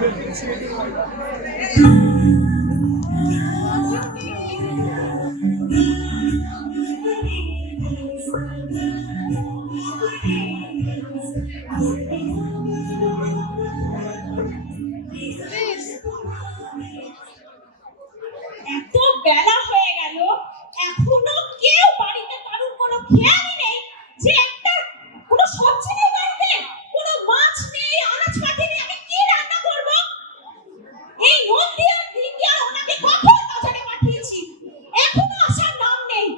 এত বেলা হয়ে গেল, এখনো কেউ বাড়িতে কারুর কোনো খেয়ালই নেই যে একটা কোনো সবজি নেই বাড়িতে, কোনো মাছ নেই, আনাজপাতি নেই, আমি কি রান্না করব? এই নন্দিয়া দিদিয়া ওনাকে কখন বাজারে পাঠিয়েছি, এখনো আসার নাম নেই।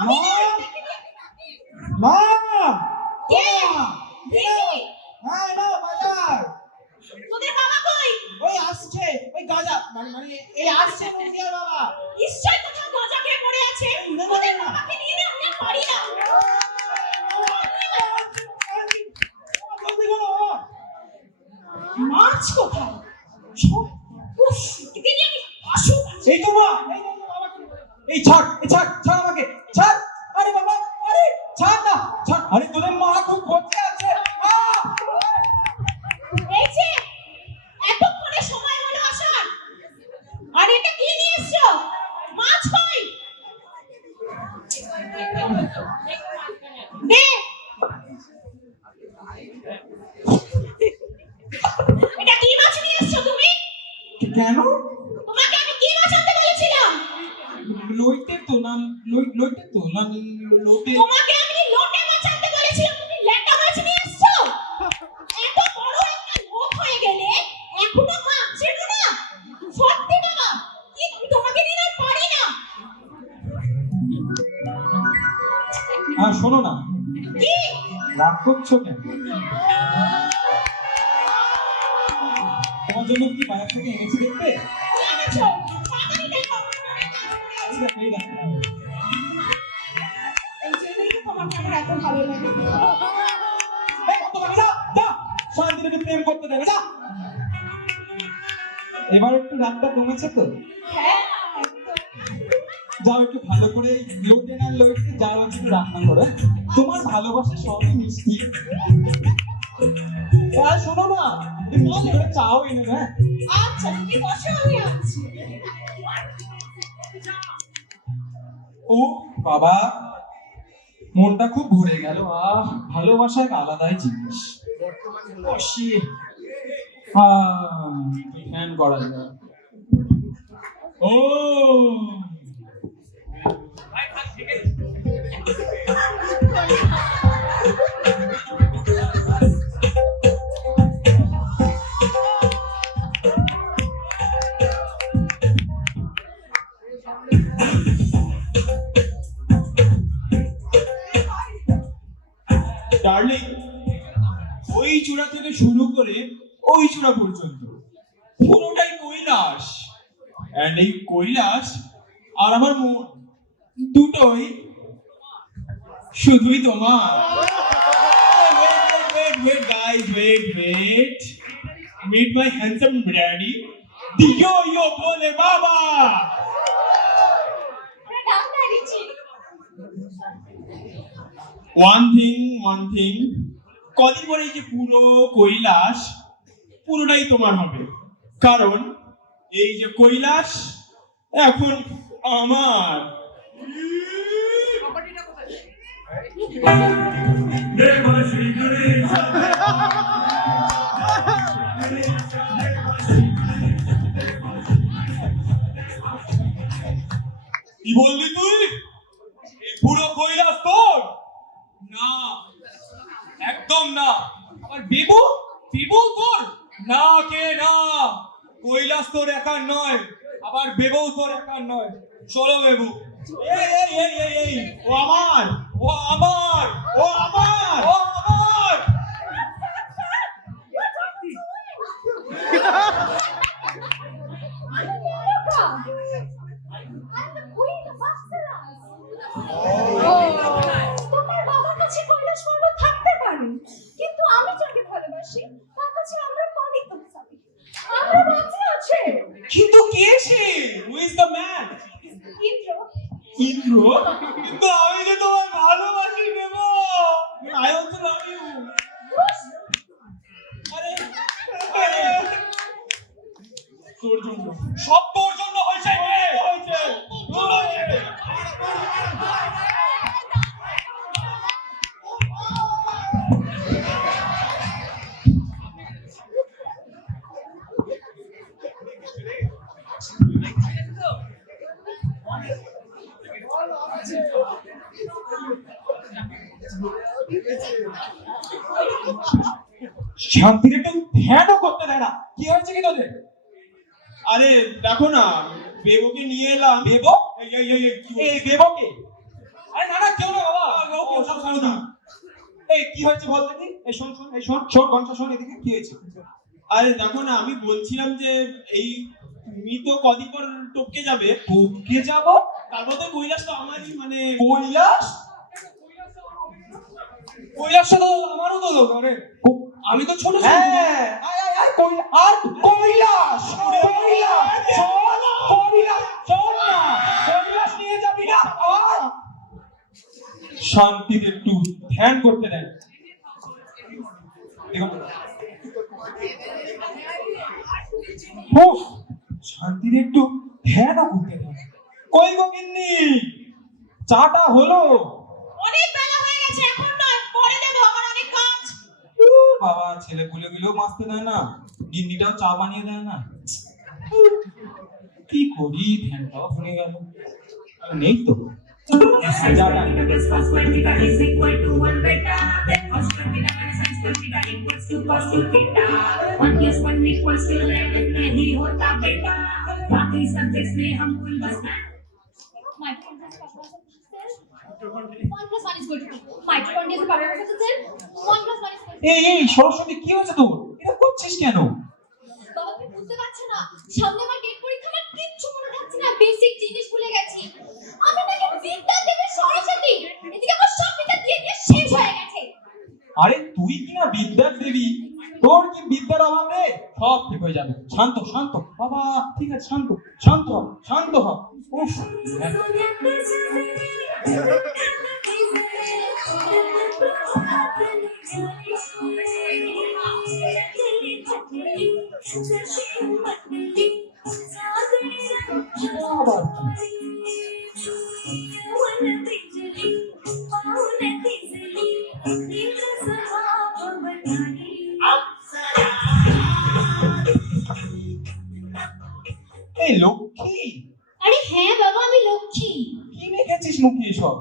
আমি না এটাকে নিয়ে মা! কে? দিদি, হ্যাঁ না বাজার। তোদের বাবা কই? ওই আসছে, ওই গাজা মানে এই আসছে নদিয়ার বাবা। নিশ্চয় কোথাও গাঁজা খেয়ে পড়ে আছে। তোদের বাবাকে নিয়ে না আমি আর পারি না। মাছ কোথায়? উফ, দিদি আমি অসুখ আছে। এই তো মা, এই ছাড় আমাকে, ছাড়। আরে বাবা, আরে ছাড় না, ছাড়। আরে তোদের মা খুব কষ্টে আছে। এই যে এতক্ষণে সময় হলো আসার, আর এটা কি নিয়ে এসছো? মাছ কই? দে। এটা কি মাছ নিয়ে এসছো তুমি? কেন? তোমাকে আমি কি মাছ আনতে বলেছিলাম? লইতে তো না, লইতে তো না, লোটে। তোমাকে আমি লোটে মাছ আনতে বলেছিলাম, তুমি ল্যাটা মাছ নিয়ে এসছো। এত বড় একটা লোক হয়ে গেলে এখনো মাছ চেনো না? সত্যি বাবা, কি আমি তোমাকে নিয়ে আর পারি না। হ্যাঁ শোনো না, কি? রাগ করছো কেন? তোমার জন্য কি বাজার থেকে এনেছি দেখবে? কি এনেছো? তাড়াতাড়ি দেখো। এই দেখো, এই দেখো। এই জন্যই তো তোমাকে আমার এত ভালো লাগে। এই কত টাকা? যা, শান্তিতে একটু প্রেম করতে দেবে না। এবার একটু রাগটা কমেছে তো? হ্যাঁ, যাও একটু ভালো করে লোটে না লোটে যাও একটু রান্না করো। তোমার ভালোবাসা সবই মিষ্টি। আর শোনো না, একটু মিষ্টি করে চাও এনে না। আচ্ছা তুমি বসো, আমি আছি। ও বাবা, মনটা খুব ভরে গেল। ভালোবাসা এক আলাদাই জিনিস। বসি ফ্যান করা যায়। ও ডার্লিং, ওই চূড়া থেকে শুরু করে ওই চূড়া পর্যন্ত পুরোটাই কৈলাস। এন্ড এই কৈলাস আর আমার মন দুটোই শুধুই তোমার। wait guys, wait, meet my handsome daddy, the yo bole baba. one thing, কদিন পরে এই যে পুরো কৈলাস পুরোটাই তোমার হবে, কারণ এই যে কৈলাস এখন আমার। কি বললি তুই? এই পুরো কৈলাস তোর? না, একদম না। আর বেবু তোর? না কে না, কৈলাস তোর একার নয়, আবার বেবু তোর একার নয়। চলো বেবু। এই ও আমার, ও আমার, ও আমার, ও আমার। তোমার বাবার কাছে কৈলাস পর্বত থাকতে পারে, কিন্তু আমি যাকে ভালোবাসি তার কাছে আমরা পানি তো চাই, আমরা বাঁচে আছে। কিন্তু কে সে? Who is the man? Indra. Indra? কিন্তু আমি যে তোমায় ভালোবাসি বেবু। I also love you. আরে তোর জন্য। সব তোর জন্য হয়েছে হয়েছে। শান্তির একটু ধ্যানও করতে দেয় না। কি হয়েছে কি তোদের? আরে দেখো না, বেবুকে নিয়ে এলাম। বেবো? এই এই এই এই বেবোকে? আরে না না, কেউ না বাবা, কেউ সব শোনো না। এই কি হয়েছে বল দেখি। এই শোন শোন, এই শোন শোন, গঞ্জা শোন, এদিকে কি হয়েছে? আরে দেখো না, আমি বলছিলাম যে এই তুমি তো কদিন পর টপকে যাবে। টপকে যাবো? তার মধ্যে কৈলাস তো আমারই, মানে কৈলাস? কৈলাস তো আমারও তো লোক। আরে আমি তো ছোট ছোট। হ্যাঁ, আয় আয় আয়, আর কৈলাস, কৈলাস শোন, কৈলাস শোন না, কৈলাস নিয়ে যাবি না। আর শান্তিতে একটু ধ্যান করতে দেন। দেখুন, উফ, শান্তিতে একটু ধ্যানও করতে দেন। কই গো গিন্নি, চাটা হলো? অনেক বেলা হয়ে গেছে, এখন নয়, পরে দেবো, আমার অনেক কাজ। বাবা, ছেলে পুলে গুলো মাসতে দেয় না, গিন্নিটাও চা বানিয়ে দেয় না। কি করি, ধ্যানটাও ভুলে গেল। নেই তো জানা। Plus cos square theta is equal to 1 beta. Then cos square theta minus sin square theta equals to cos 2 theta. 1 plus 1 equals to 11 नहीं होता बेटा. बाकी सब्जेक्ट्स में हम कुल बस Mitochondria is the power of the cell. 1 plus 1 is equal to এই এই সরস্বতী, কি হয়েছে তোর? এটা করছিস কেন? বাবা, তুমি বুঝতে পারছো না, সামনে আমার গেট পরীক্ষা, আমার কিচ্ছু মনে থাকছে না, বেসিক জিনিস ভুলে গেছি। আমি নাকি বিদ্যা দেবী সরস্বতী, এদিকে আমার সব বিদ্যা দিয়ে দিয়ে শেষ হয়ে গেছে। আরে তুই কি না বিদ্যার দেবী, তোর কি বিদ্যার অভাব রে? সব ঠিক হয়ে যাবে। শান্ত শান্ত বাবা, ঠিক আছে, শান্ত শান্ত হ, শান্ত হ। উফ, আবার এই লক্ষ্মী, আরে হ্যাঁ বাবা, আমি লক্ষ্মী। কি মেখেছিস মুখে এসব?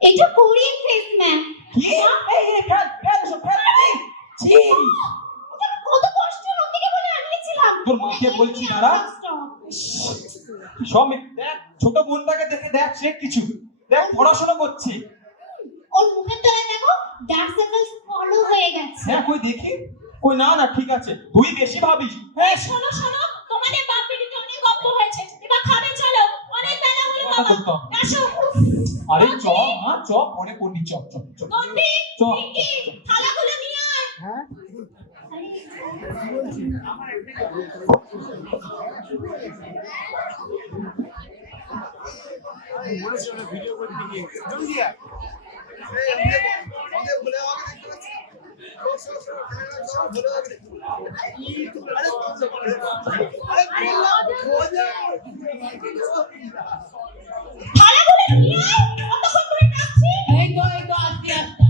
এটা কোরিয়ান ফেস ম্যাম। কি? এই এই ফেল ফেল সব ফেল। এই, ছি, কত কষ্ট লক্ষ্মীকে বলে আনিয়েছিলাম। তোর মাকে বলছি দাঁড়া। সব দেখ, ছোট বোনটাকে দেখে দেখ, সে কিছু দেখ, পড়াশোনা করছে। ওর মুখের তলায় দেখো ডার্ক সার্কেলস ফলো হয়ে গেছে। হ্যাঁ, কই দেখি। কই, না না, ঠিক আছে, তুই বেশি ভাবিস। এই শোনো শোনো, তোমাদের বাপ বেটিতে অনেক গল্প হয়েছে, এবার খাবে চলো, অনেক বেলা হলো বাবা, আসো। আরে চ, মা চ, পরে করবি, চ চ চ গন্ডি, চ। পিঙ্কি, থালাগুলো নিয়ে আয়। থালাগুলো নিয়ে আয়, কতক্ষণ করে ডাকছি। এই তো আসছি আসছি।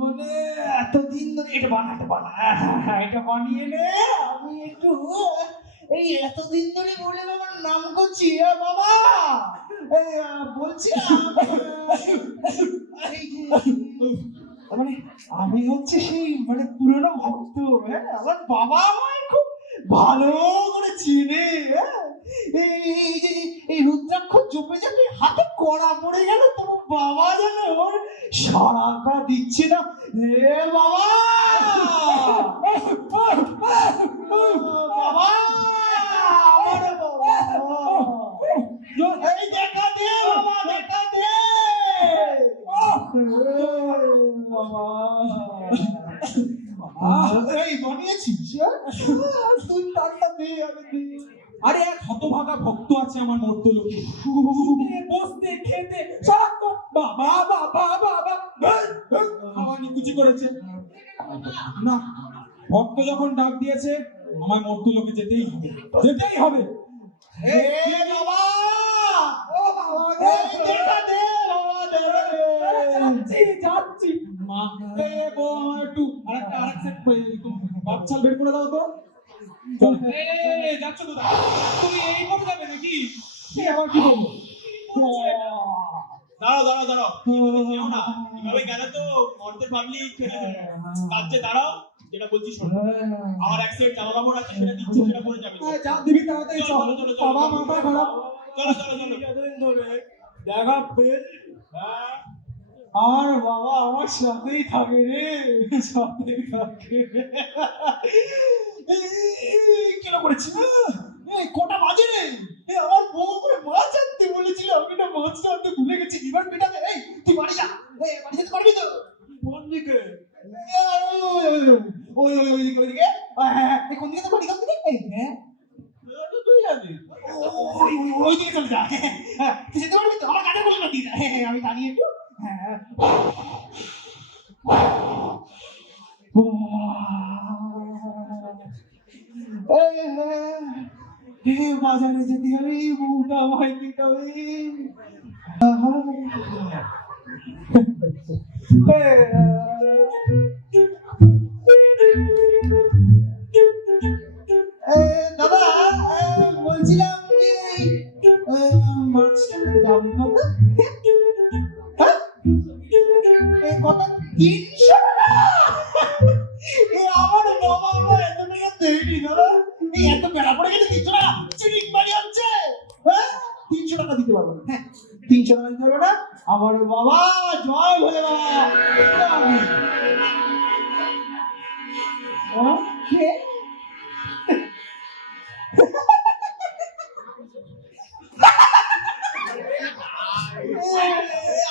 মানে এতদিন ধরে এটা বানা এটা বানিয়ে নে। আমি একটু এই এতদিন ধরে বলে বাবার নাম করছি। বাবা, এই বলছিলাম, এই যে, মানে আমি হচ্ছে সেই মানে পুরনো ভক্ত। হ্যাঁ, আমার বাবা আমায় খুব ভালো করে চিনে। হ্যাঁ, এই রুদ্রাক্ষ চোপে যাবে হাতে কড়া পড়ে গেল, তোমার বাবা যেন ওর সারাটা দিচ্ছে না। এ বাবা, বাবা, আমার বাবা, এই দেখা দে বাবা, দেখা দে এই বানিয়েছিস তুই টাকা দে, আমি দিই। আরে এক হতভাগা ভক্ত আছে আমার মর্ত লোকে, শুতে বসতে খেতে সারাক্ষণ বাবা বাবা বাবা খাওয়া নিকুচি করেছে। না, ভক্ত যখন ডাক দিয়েছে আমার মর্ত লোকে যেতেই হবে, যেতেই হবে। এ বাবা, ও বাবা, এই দেখা দে বাবা, দে। যাচ্ছি যাচ্ছি মা, এ বউ আমার একটু আরেকটা আরেক সেট বাচ্চা বের করে দাও তো। চল, এই যাচ্ছ তো, তুমি এই পথে যাবে নাকি? কি আবার কি বলবো? দাঁড়াও দাঁড়াও দাঁড়াও, যেও না, এভাবে গেলে তো মর্তের পাবলিক কাজে। দাঁড়াও, যেটা বলছি শোনো, আমার এক সেট জামা কাপড় আছে, সেটা দিচ্ছি, সেটা পরে যাবে। যা দিবি তাড়াতাড়ি চল, চলো চলো চলো, বাবা মাথা খারাপ। চলো চলো চলো। দেখা পেল আর বাবা আমার সাথেই থাকে রে, সাথেই থাকে। কেন করেছি না? এই কটা বাজে রে? আমার বউ করে মাছ আনতে বলেছিল, আমি না মাছটা আনতে ভুলে গেছি। এবার পেটাবে। এই তুই বাড়ি যা, বাড়ি যেতে পারবি তো? কোন দিকে? ওইদিকে ওইদিকে। হ্যাঁ, কোন দিকে তো বাড়ি? কোন দিকে? এই হ্যাঁ, তুই জানিস ওইদিকে চলে যা। হ্যাঁ, তুই যেতে পারবি তো? আমার কাজে বলে না দিয়ে যা। হ্যাঁ, আমি দাঁড়িয়ে একটু। হ্যাঁ, বাজারে যেতে হবে, বউটা আমায় দিতে হবে। দাদা, বলছিলাম যে মাছটার দাম কত? হ্যাঁ, কত? 300 টাকা? আমার বাবা আমার এত টাকা দেয়নি দাদা। এই এত বেড়া পড়ে গেছে 300 টাকা চিড়িক বাড়ি হচ্ছে। হ্যাঁ, 300 টাকা দিতে পারবো না। হ্যাঁ, 300 টাকা দিতে পারবো না। আমার বাবা, জয় ভোলে বাবা। কে?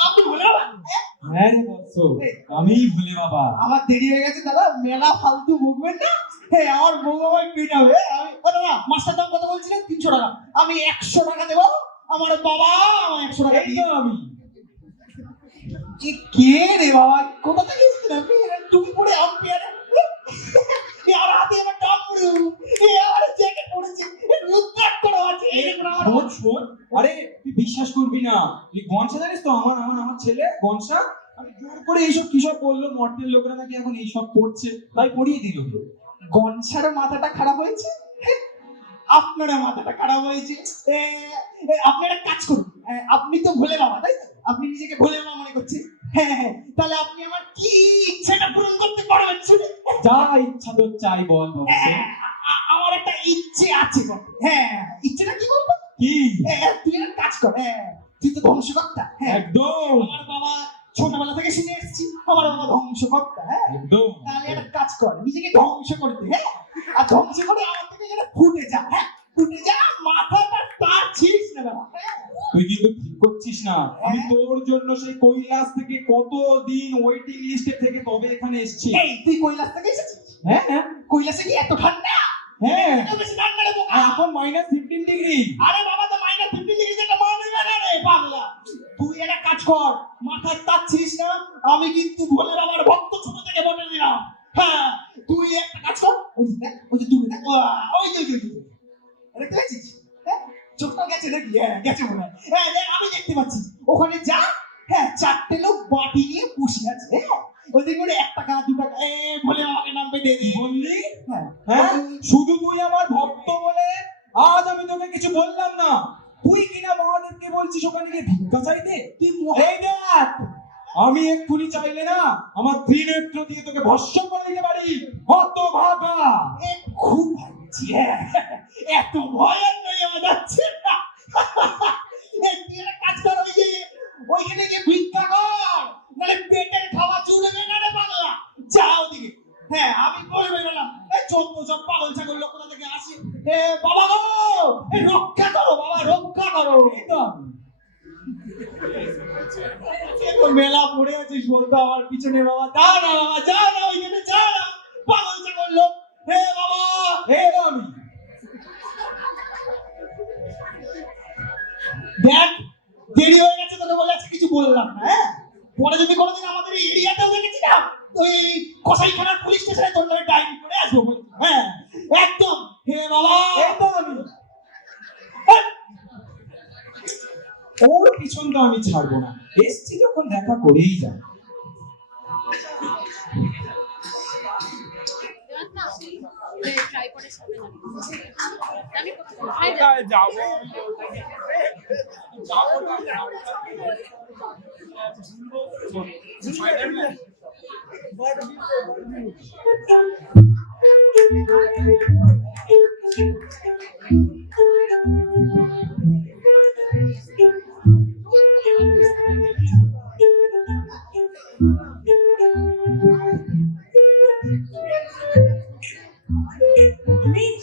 আপনি ভোলে বাবা? হ্যাঁ রে বৎস, আমি ভোলে বাবা। আমার দেরি হয়ে গেছে দাদা, মেলা ফালতু বকবেন না। হ্যাঁ, আমার বউ আমায় পিটাবে। আমি দাদা, মাছটার দাম কত বলছিলেন? 300 টাকা। আমি 100 টাকা দেবো। আমার বাবা আমার 100 টাকা এই দিয়ে। তো আমি। কে রে বাবা, কোথা থেকে এসেছেন আপনি? টুপি পরে আম্পিয়ার, আর হাতে আমার টাপ পরে, আমার জ্যাকেট পরেছে, রুদ্রাক্ষ করা আছে। এই দেখুন আমার শোন শোন, আরে তুই বিশ্বাস করবি না, তুই গনসা জানিস তো? আমার আমার আমার ছেলে গনসা, আমি জোর করে এইসব কিসব বললো, মর্তের লোকরা নাকি এখন এইসব পড়ছে, তাই পড়িয়ে দিল। গনসার মাথাটা খারাপ হয়েছে, আপনারা মাথাটা খারাপ হয়েছে। আপনি একটা কাজ করুন, আপনি তো ভোলে বাবা তাই তো? আপনি নিজেকে ভোলে বাবা মনে করছেন। হ্যাঁ হ্যাঁ, তাহলে আপনি আমার কি ইচ্ছাটা পূরণ করতে পারবেন শুনে? যা ইচ্ছা তোর চাই বল বৎস। আমার একটা ইচ্ছে আছে। হ্যাঁ, ইচ্ছেটা কি বলবো? কি? তুই একটা কাজ কর। তুই তো ধ্বংসকর্তা। হ্যাঁ, একদম আমার বাবা ছোটবেলা থেকে শুনে এসেছি, আমার বাবা ধ্বংসকর্তা। হ্যাঁ, একদম। তাহলে একটা কাজ কর, নিজেকে ধ্বংস করে দে। হ্যাঁ, আর ধ্বংস করে আমার থেকে যেন ফুটে যা। হ্যাঁ, ফুটে যা, মাথাটা তার ছিস না বাবা। হ্যাঁ, তুই কিন্তু ঠিক করছিস না। আমি তোর জন্য সেই কৈলাস থেকে কতদিন ওয়েটিং লিস্টে থেকে তবে এখানে এসেছি। এই তুই কৈলাস থেকে এসেছিস? হ্যাঁ হ্যাঁ কৈলাসে কি এত ঠান্ডা? হ্যাঁ, এত বেশি ঠান্ডা রে বোকা। এখন -15 ডিগ্রি। আরে বাবা, তো -50 ডিগ্রি যেটা মানবে না রে পাগলা। তুই একটা কাজ কর, মাথায় তার ছিস না। আমি কিন্তু ভোলে বাবার ভক্ত, ছোট থেকে বলে দিলাম। হ্যাঁ, তুই একটা কাজ কর, ওই যে দেখ, ওই যে দূরে দেখ, ওই যে দেখতে পাচ্ছিস? হ্যাঁ, চোখটা গেছে নাকি? হ্যাঁ, গেছে মনে হয়। হ্যাঁ দেখ, আমি দেখতে পাচ্ছি। ওখানে যা। হ্যাঁ, 4টে লোক বাটি নিয়ে বসে আছে। হ্যাঁ, ওদের করে 1 টাকা 2 টাকা ভোলে বাবাকে নামবে দে দে। বললি? হ্যাঁ হ্যাঁ, শুধু তুই আমার ভক্ত বলে আজ আমি তোকে কিছু বললাম না, তুই কিনা মহাদেবকে বলছিস ওখানে গিয়ে ভিক্ষা চাইতে। তুই এই দেখ, আমি এক্ষুনি চাইলে না আমার ত্রিনেত্র দিয়ে তোকে ভস্ম করে দিতে পারি। হতভাগা। খুব ভালো। যাচ্ছি। হ্যাঁ, এত ভয়ান নয় আমার যাচ্ছে না। এই তুই একটা কাজ কর, ওইখানে গিয়ে ভিক্ষা কর, নাহলে পেটের খাওয়া জুড়বে না রে পাগলা। যাও ওদিকে। হ্যাঁ, আমি বলবো গেলাম, এই যত সব পাগল ছাগল লোক কোথা থেকে আসে। এ বাবা গো, এই রক্ষা করো বাবা, রক্ষা করো। এই তো আমি। এতো মেলা পড়ে আছিস বলতো আমার পিছনে বাবা, যা না বাবা, যা না ওইখানে, যা না পাগল ছাগল লোক। হে বাবা, হে তো আমি। দেখ দেরি হয়ে গেছে, তোকে বলে আজকে কিছু বললাম না। হ্যাঁ, পরে যদি কোনোদিন আমাদের এই এরিয়াতেও দেখেছি না, ওই কসাইখানার পুলিশ স্টেশনে তোর নামে ডায়েরি করে আসবো বলে। হ্যাঁ একদম। হে বাবা, এই তো আমি। ওর পিছন তো আমি ছাড়বো না, এসছি যখন দেখা করেই যাই।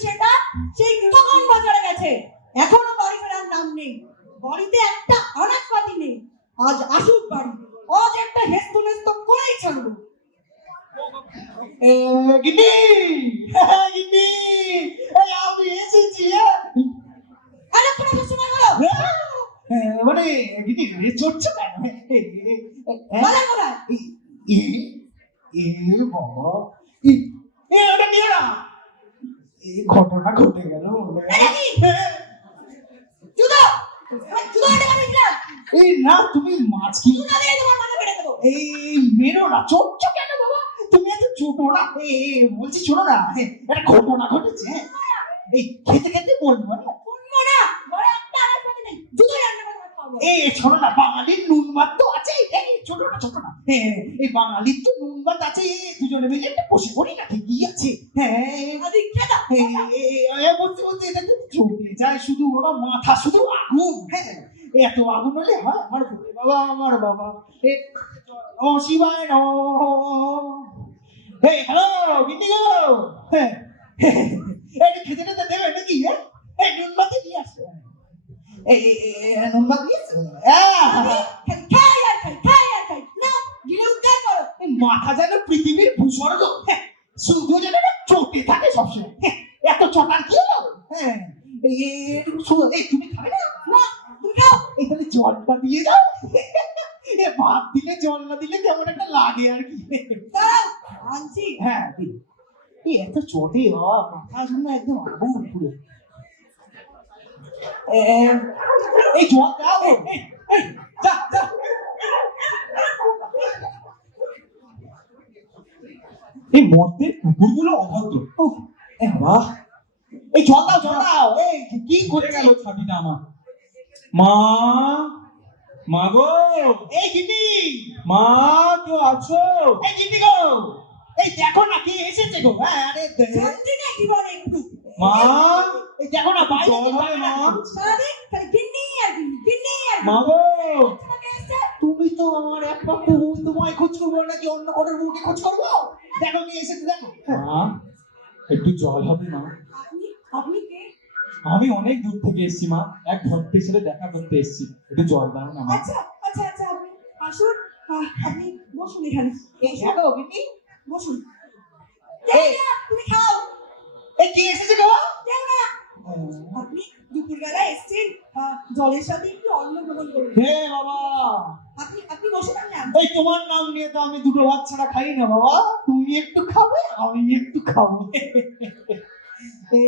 সেটা সেই কখন বাজারে গেছে, এখনো বাড়ি ফেরার নাম নেই। বাড়িতে একটা আনাজপাতি নেই। আজ আসুক বাড়ি, আজ একটা হেস্ত নেস্ত করেই ছাড়বো। গিন্নি, গিন্নি, এই আমি এসেছি। আরে কোনো সময় হলো মানে গিন্নি রে চড়ছে কেন? বলা কোথায়? বাবা, ওটা নিয়ে না, এই ঘটনা ঘটে গেল। জুতো জুতো এটা কাটিস না, এই না, তুমি মাছ কি জুতো দিয়ে তোমার মাথা পেটে দেবো। এই মেরো না, চড়ছো কেন বাবা? তুমি এত ছোট না। বলছি শোনো না, একটা ঘটনা ঘটেছে। এই খেতে খেতে বলবো না, শুনবো না, ঘরে একটা আনাজপাতি নেই, জুতো রান্না করে ভাত খাবো। এই শোনো না, বাঙালির নুন ভাত তো আছে। এই ছোট না, ছোট না, এই বাঙালির তো নুন ভাত আছে। দুজনে মিলে একটা বসে পড়ি না, ঠিকই আছে। হ্যাঁ, আদি খেদা বলতে বলতে এটা তো চলে যায় শুধু বাবা, মাথা শুধু আগুন। হ্যাঁ, এত আগুন হলে হয় আমার বাবা, আমার বাবা। ও শিবায় ন। এই হ্যালো গিন্নি গো, হ্যাঁ একটু খেতে টেতে দেবে নাকি? এই নুন ভাত নিয়ে আসো। এই নুন ভাত নিয়ে আসো। খালি খাই আর খাই, খাই আর খাই না, গিলে উদ্ধার করো। মাথা যেন পৃথিবীর ভূস্বর্গ, শুধু যেন চটে থাকে সবসময়। এত চটার কি হলো? হ্যাঁ, এই তুমি খাবে না? না তুমি খাও। এই তাহলে জলটা দিয়ে যাও। ভাত দিলে জল না দিলে কেমন একটা লাগে আর কি। দাঁড়াও আনছি। হ্যাঁ, এই এত চটে বাবা, মাথার জন্য একদম আগুন পুরো। এই জল দাও। যা যা। এই মর্তে কুকুরগুলো অভদ্র। উফ, বাহ, এই জল দাও, জল দাও। এই কি করে করে গেল ছাবিটা আমার। মা, মা গো, এই গিন্নি, মা কেউ আছো? এই গিন্নি গো, এই দেখো না কে এসেছে গো। হ্যাঁ, আরে শান্তি নেই জীবনে একটু। মা, এই দেখো না বাইরে জল হবে মা? সারাদিন খালি গিন্নি আর গিন্নি, গিন্নি আর মা গিন্নি। গো, তোমাকে এসছে, তুমি তো আমার একমাত্র বন্ধু, তোমায় খোঁজ করবো নাকি অন্য কারোর বউকে খোঁজ করবো? দেখো কে এসেছে, দেখো। মা একটু জল হবে মা? আপনি আপনি কে? আমি অনেক দূর থেকে এসেছি মা, এক ভক্তের সাথে দেখা করতে এসেছি, একটু জল দাও না মা। আচ্ছা আচ্ছা আচ্ছা, আপনি আসুন। আপনি বসুন এখানে, এই দেখো গিন্নি, বসুন। এই তুমি খাও। এই কে এসেছে গো? যাও না। আপনি দুপুরবেলা এসেছেন, জলের সাথে একটু অন্ন গ্রহণ করুন। হে বাবা, আপনি আপনি বসুন না। এই তোমার নাম নিয়ে তো আমি দুটো ভাত ছাড়া খাই না বাবা। তুমি একটু খাবে, আমি একটু খাবো। এ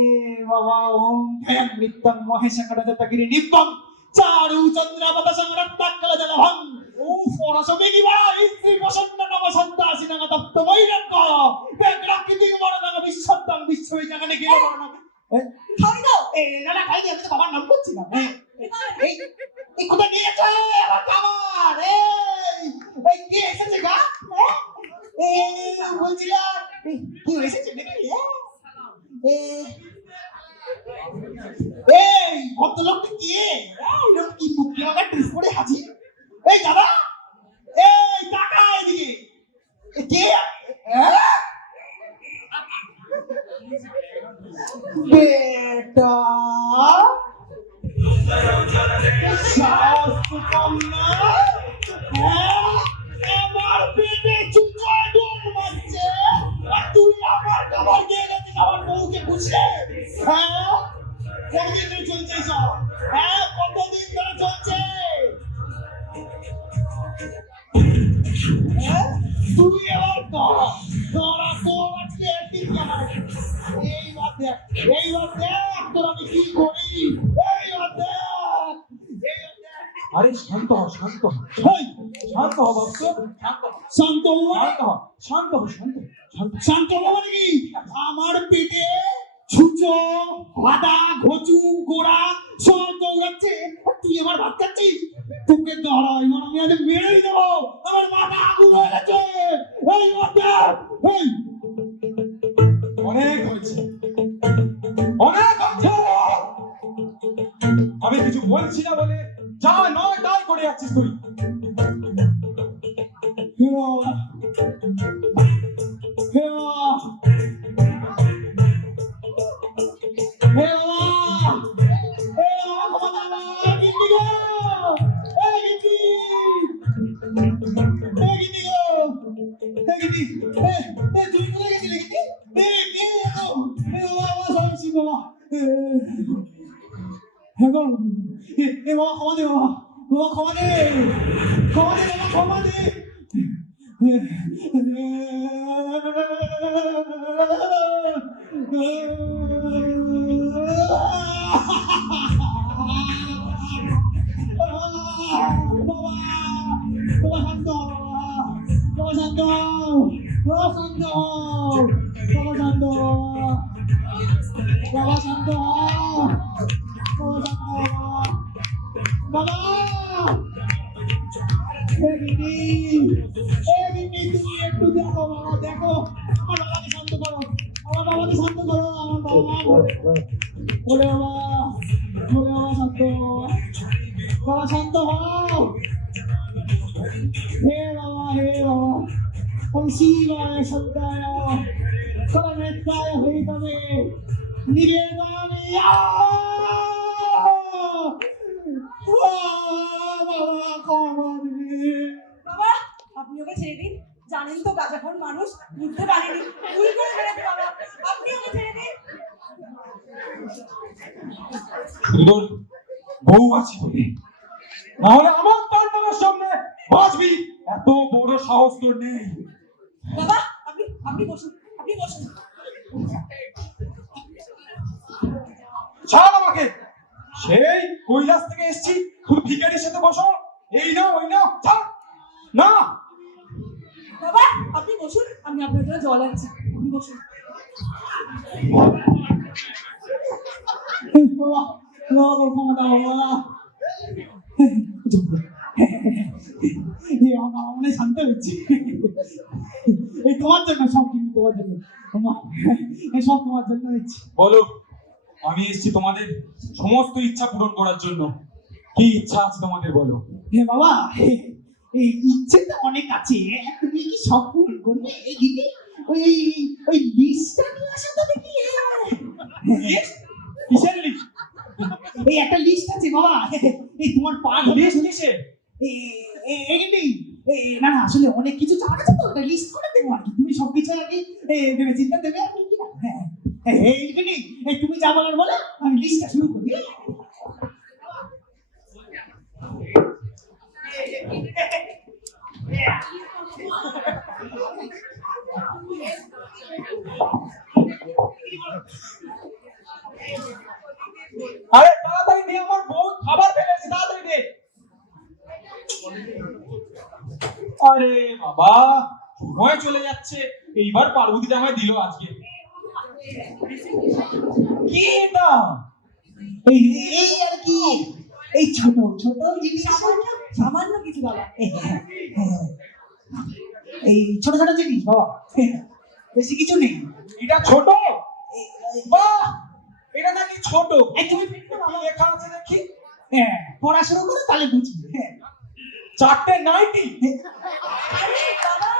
বাবা, ওম ধ্যান মৃত্যং মহেশঙ্করজাতগিরি নিব্বং চারু চন্দ্রাপত সংরক্তাক্কল জলভং ও পরশবেগি বাড়া ইস্ত্রি বসন্ত নম সন্তাসি নাগ তপ্ত বৈরজ্ঞ বেগ্রাকৃতি মরণং বিশ্বত্তং বিশ্বই জাগানে গেল মরণং। খাওনি তো? না না, খাইনি, আমি তো বাবার নাম করছি না। এই এই কোথায় নিয়েছে আমার খাবার? এই কে এসেছে গা? এই বলছিলাম, কি এসেছে নাকি? কম না হ্যাঁ? আমার পেটে চুচয় ডোল মারছে আর তুই আমার খাবার খেয়ে গেছিস আমার বউকে বুঝলে হ্যাঁ কতদিন ধরে চলছে সব হ্যাঁ কতদিন ধরে চলছে হ্যাঁ? তুই এবার তোরা তোর আজকে একদিন কেমন এইবার দেখ তোর আমি কি করি এইবার দেখ আরে শান্ত হ শান্ত হ হেই, শান্ত হ বাবু শান্ত হ শান্ত হও। শান্ত হ শান্ত হ শান্ত শান্ত হবো নাকি আমার পেটে ছুঁচো আদা ঘচু গোড়া সব দৌড়াচ্ছে আর তুই আমার ভাত খাচ্ছিস তোকে দাঁড়া এবার আমি আজ মেরেই দেবো আমার মাথা আগুন হয়ে গেছে এই মাথা এই অনেক হয়েছে আমি কিছু বলছি না বলে যা নয় তাই করে যাচ্ছিস তুই শান্ত হও হে বাবা ওম শিবায় সত্যায় পরমেত্রায় হইতমে নিবেদনে বাবা আপনি ওকে ছেড়ে দিন জানেন তো গাজাখোর মানুষ বুঝতে পারেনি ভুল করে ফেলেছে বাবা আপনি ওকে ছেড়ে দিন তোর বউ আছে বলে নাহলে আমার পান্ডবের সামনে বাঁচবি এত বড় সাহস তোর নেই বাবা আপনি বসুন ছাড় আমাকে সেই কৈলাস থেকে এসেছি তুই ভিখারির সাথে বসো এই না ওই না ছাড় না বাবা আপনি বসুন আমি আপনার জন্য জল আনছি আপনি বসুন শান্ত হচ্ছে এই তোমার জন্য সব কিছু তোমার জন্য সব তোমার জন্য হচ্ছে বলো আমি এসেছি তোমাদের সমস্ত ইচ্ছা পূরণ করার জন্য কি ইচ্ছা আছে তোমাদের বলো হে বাবা এই ইচ্ছে তো অনেক আছে তুমি কি সব পূরণ করবে এই গিয়ে ওই লিস্টটা নিয়ে আসো তো দেখি কিসের লিস্ট এই একটা লিস্ট আছে বাবা এই তোমার পাঁচ লিস্ট কিসের না আসলে অনেক কিছু চাওয়ার আছে তো ওটা লিস্ট করে দেবো আর কি তুমি সবকিছু আর কি ভেবে চিন্তা দেবে আর কি এই তুমি যা বলার বলো আমি লিস্টটা শুরু করি আরে তাড়াতাড়ি দে আমার বউ খাবার ফেলেছে তাড়াতাড়ি দে আরে বাবা সময় চলে যাচ্ছে এইবার পার্বতীটা আমায় দিল আজকে কি এটা এই আর কি এই ছোট ছোট জিনিস সামান্য কিছু বাবা এই ছোট ছোট জিনিস বাবা বেশি কিছু নেই এটা ছোট বাহ এটা নাকি ছোট এই তুমি বাবা লেখা আছে দেখি পড়াশোনা করে তাহলে বুঝবে চারটে নাইটি আরে বাবা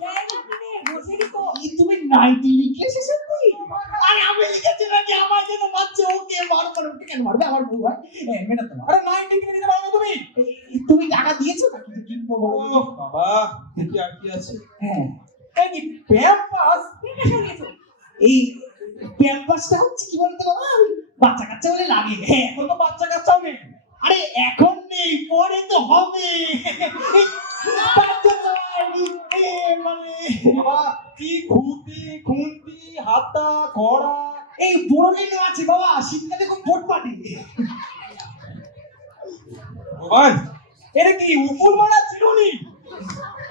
জায়গা কিনে বসেই তো তুমি নাইটি লিখে শেষ করবি আরে আমি লিখেছি নাকি আমার জন্য বাচ্চা ওকে মার করে ওকে কেন মারবে আমার বউ হয় মেটা তো আরে নাইটি কিনে দিতে পারো না তুমি দিয়েছো নাকি যে কিনবো বলো ও দেখি? বাবা, দেখি আর কি আছে। হ্যাঁ, এই কি প্যাম্পাস? এই ক্যাম্পাসটা হচ্ছে কি বলতো বাবা, ওই বাচ্চা কাচ্চা বলে লাগে। হ্যাঁ, এখন তো বাচ্চা কাচ্চাও নেই। আরে এখন নেই, পরে তো হবে। বাচ্চা তো আর মানে বাবা, কি খুঁটি খুন্তি হাতা কড়া। এই বড়লিনও আছে বাবা, শীতকালে খুব ভোট পাটি। ভগবান, এটা কি উপর মারা চিরুনি?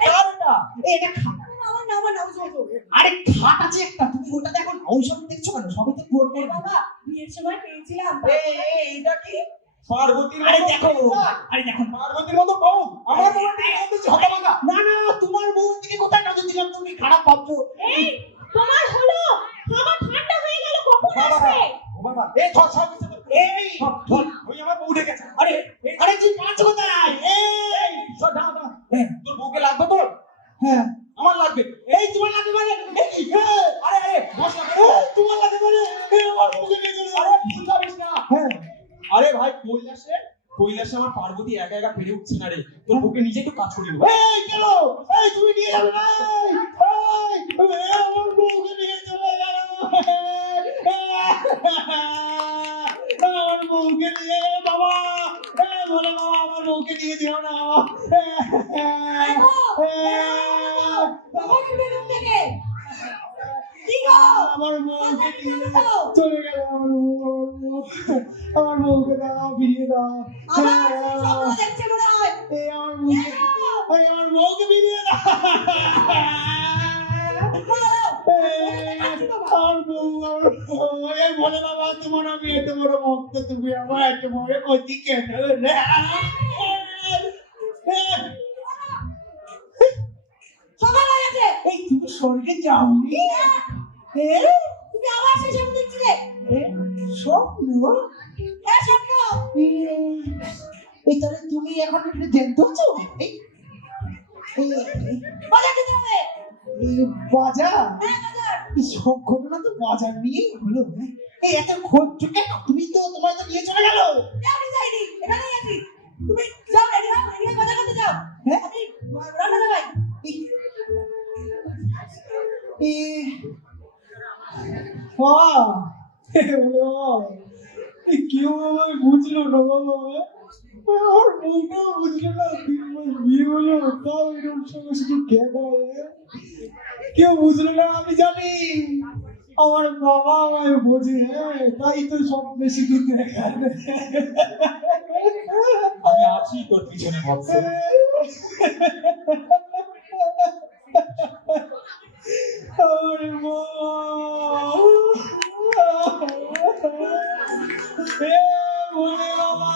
কার এটা? এটা খাট। আমার না আমার নাম শুনছো আরে খাট আছে একটা, তুমি ওটা দেখো না, ওই সব দেখছো কেন? সবই তো ভোট করে বাবা। বাবা বিয়ের সময় পেয়েছিলাম এটা কি পার্বতীর আরে মতো দেখো, পেঁচা? আরে দেখো না। পার্বতীর মতো বউ আমার বউ হতভাগা। না না, তোমার বউ দিকে কোথায় নজর দিলাম, তুমি খারাপ ভাবছো। এই তোমার হলো খাবার ঠান্ডা হয়ে গেল কখন বাবা, আসবে? ও বাবা, এই ধর সব কিছু ধর। এই ধর, ওই আমার বউ ডেকেছে। আরে আরে তুই পাঁচ কোথায়? এই সব দাও দাও। তোর বউকে লাগবে তোর? হ্যাঁ, আমার লাগবে। এই তোমার লাগে মানে এই কি? আরে আরে বস লাগবে। তোমার লাগে মানে এই আমার বউকে নিয়ে চলে আরে ভুল ভাবিস না। হ্যাঁ, আরে ভাই, কৈলাসে আমার পার্বতী একা একা পেরে উঠছে না রে, তোর বউকে নিজে একটু কাজ করিয়ে দেবো। এই কেন? এই তুমি নিয়ে যাবে না? এই আমার বউকে নিয়ে চলে গেল। আমার বউকে নিয়ে বাবা, বলে বাবা আমার বউকে নিয়ে দিও না। বাবা কি বেরোন থেকে কি গো আমার বউকে নিয়ে চলে গেল। আমার বউকে দাও, ফিরিয়ে দাও। আমার স্বপ্ন দেখছে মনে হয় এই আমার বউকে, এই আমার বউকে ফিরিয়ে দাও। আমার বউ, এই বলে বাবা তোমার আমি এত বড় ভক্ত, তুমি আমার এত বড় ক্ষতি কেন? সকাল হয়ে গেছে এই তুমি স্বর্গে যাওনি? তুমি আবার সেই স্বপ্ন দেখছিলে স্বপ্ন? হ্যাঁ স্বপ্ন এই তাহলে তুমি এখন একটু জানতে হচ্ছ? বাজার যেতে হবে এই বাজার, হ্যাঁ বাজার এই সব ঘটনা তো বাজার নিয়েই হলো। এই এত খোঁজ কেন? তুমি তো তোমার তো নিয়ে চলে গেল। যাইনি যাইনি এখানেই আছি তুমি যাও রেডি হয়ে বাজার করতে যাও হ্যাঁ? আমি রান্না দেবাই কেউ আমায় বুঝলো না বাবা, আমার বউটাও বুঝলো না। 3 মাস বিয়ে হলো, তাও এরকম সঙ্গে শুধু খেদা। কেউ বুঝলো না, আমি জানি আমার বাবা আমায় বোঝে। তাই তো সব বেশি দিতে আমি আছি তোর পিছনে বৎস। আমার বউ, ভোলে বাবা।